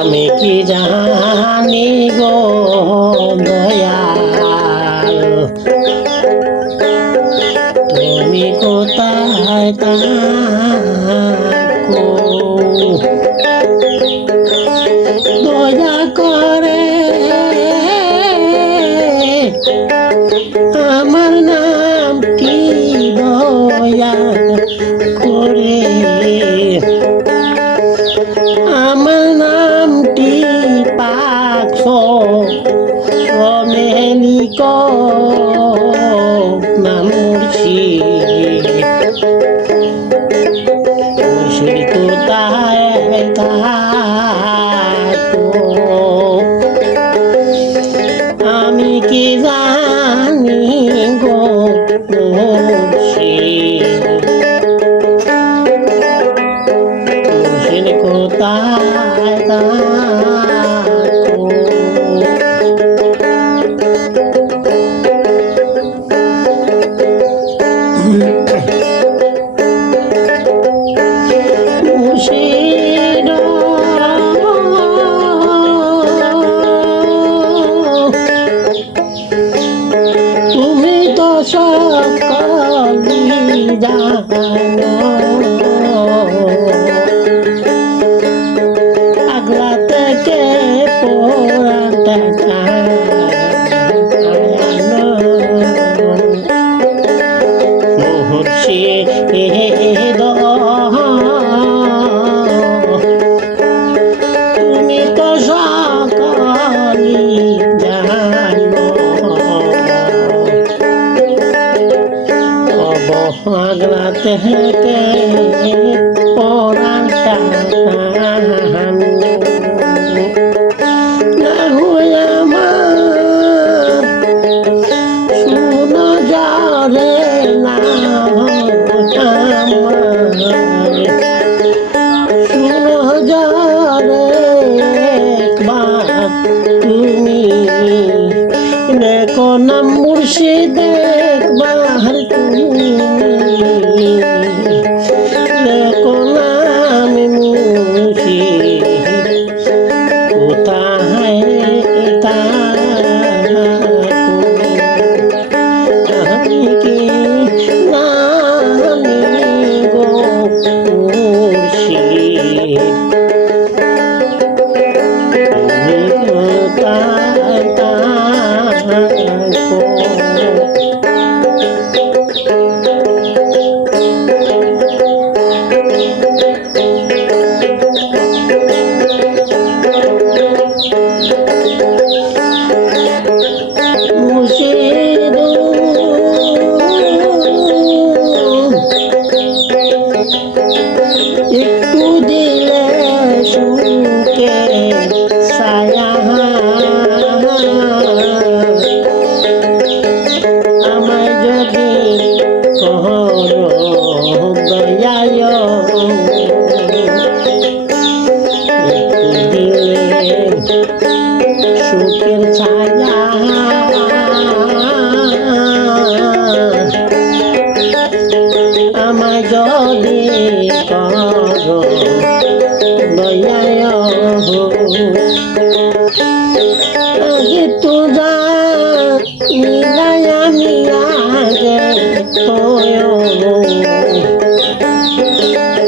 আমি কি জানি গো দয়াল, তুমি কোথায় থাকো? দয়া করে আমার নাম কি দয়া করে আমার নামটি পাকশ রমেলিক নাম মুর্শিদ। মুর্শিদ কোথায় থাকো? আমি কি জানি গো মুর্শিদ, মুর্শিদ কোথায় থাকো? মুর্শিদ তুমি তো সকলই জানো, পাগলা থেকে পোড়াটা মুর্শিদ তুমি তো সকলই জানো, পাগলা থেকে পোড়াটা না হয়ে আমার শুনো যারে না শুনো যারে একবার তুমি দেখো না মুর্শিদ একবার তুমি দেখো না আমি মুর্শিদ কোথায় আমি কি জানি গো মুর্শিদ, তুমি কোথায় থাকো? মুর্শিদ একটু দিলে সুখে ছায়া, আমায় যদি করো দয়ায়, একটু দিলে সুখের ছায়া, আমায় যদি করো দয়ায়, আগে তো জানি নাই আমি আগে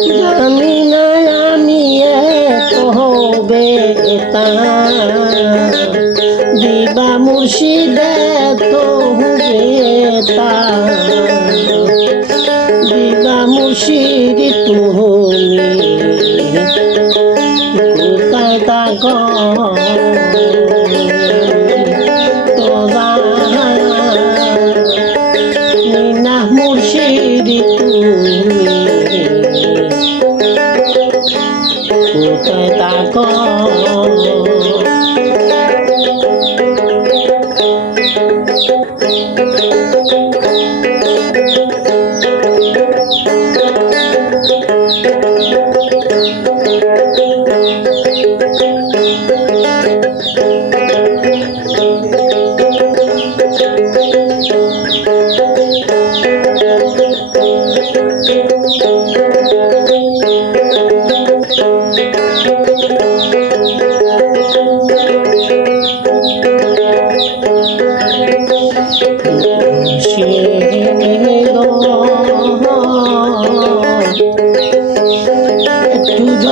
জানি না আমি এত হবে দিবা মুর্শিদ তো হবে দিবা মুর্শিদ তুমি কোথায় থাকো? না মুর্শিদ তুমি কোথায় থাকো?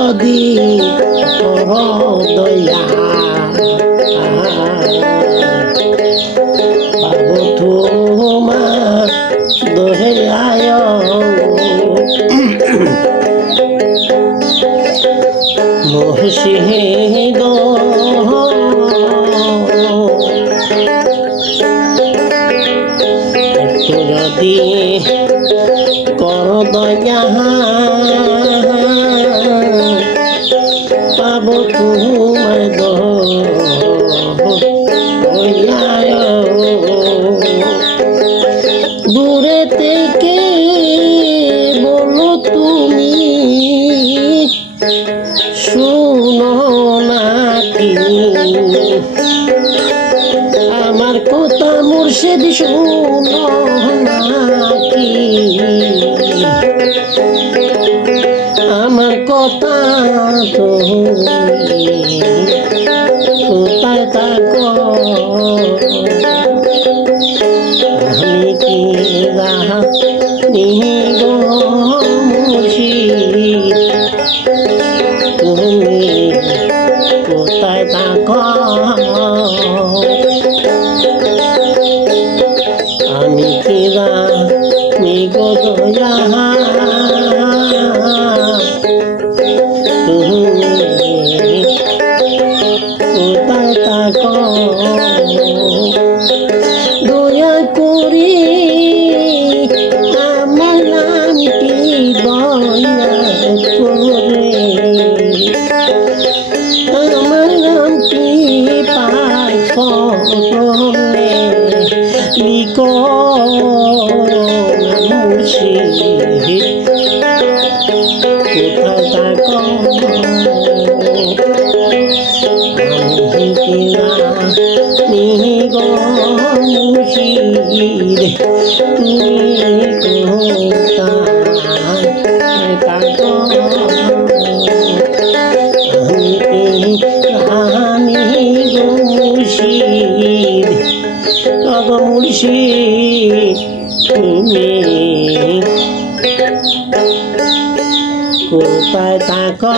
যদি দয়া পাবো তোমার দোহায় মুর্শিদ একটু যদি কর দয়া পাবো তোমার দয়ায় দূরে থেকে বলো তুমি শুনো নাকি আমার কথা মুর্শিদ শুনো নাকি আমার কথা তুমি কোথায় থাকো আমি কি জানি গো মুর্শিদ তুমি কোথায় থাকো আমি কি জানি গো দয়া তুমি কোথায় থাকো দয়া করি আমার নামটি দয়া করে আমার নামটি পাই ফলে লিখো মুর্শিদ কোথায় থাকো আমি কি জানি গো মুর্শিদ তুমি কোথায় থাকো আমি গো মুর্শিদ গো মুর্শিদ তুমি কোথায় থাকো